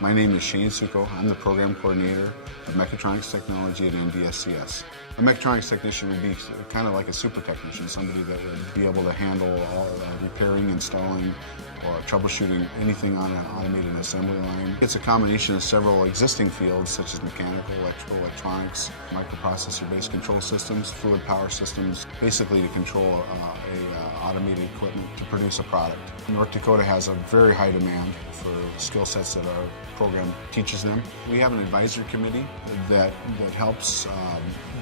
My name is Shane Suko. I'm the Program Coordinator of Mechatronics Technology at NDSCS. A mechatronics technician would be kind of like a super technician, somebody that would be able to handle all repairing, installing, or troubleshooting anything on an automated assembly line. It's a combination of several existing fields such as mechanical, electrical, electronics, microprocessor-based control systems, fluid power systems, basically to control automated equipment to produce a product. North Dakota has a very high demand for skill sets that our program teaches them. We have an advisory committee that helps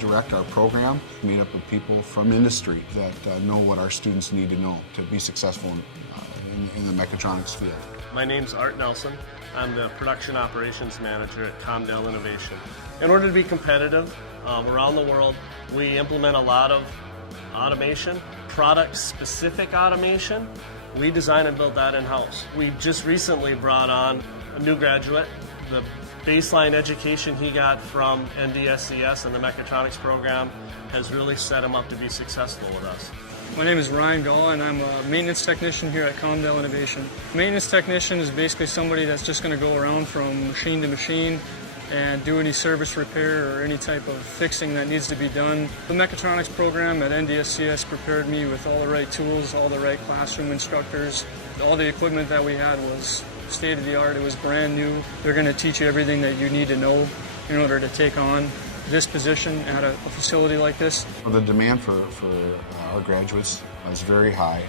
direct our program, made up of people from industry that know what our students need to know to be successful in the mechatronics field. My name's Art Nelson. I'm the Production Operations Manager at Comdell Innovation. In order to be competitive around the world, we implement a lot of automation, product-specific automation. We design and build that in-house. We just recently brought on a new graduate. The baseline education he got from NDSCS and the Mechatronics program has really set him up to be successful with us. My name is Ryan Gall, and I'm a maintenance technician here at Comdell Innovation. Maintenance technician is basically somebody that's just going to go around from machine to machine and do any service repair or any type of fixing that needs to be done. The Mechatronics program at NDSCS prepared me with all the right tools, all the right classroom instructors. All the equipment that we had was state of the art. It was brand new. They're going to teach you everything that you need to know in order to take on this position at a facility like this. The demand for our graduates is very high.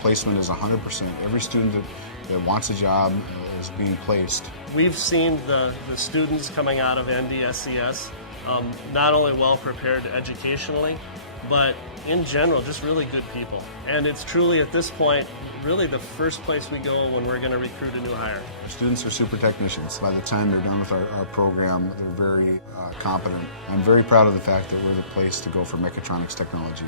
Placement is 100%. Every student that wants a job is being placed. We've seen the students coming out of NDSCS not only well prepared educationally, but in general, just really good people. And it's truly at this point, really the first place we go when we're going to recruit a new hire. Students are super technicians. By the time they're done with our program, they're very competent. I'm very proud of the fact that we're the place to go for mechatronics technology.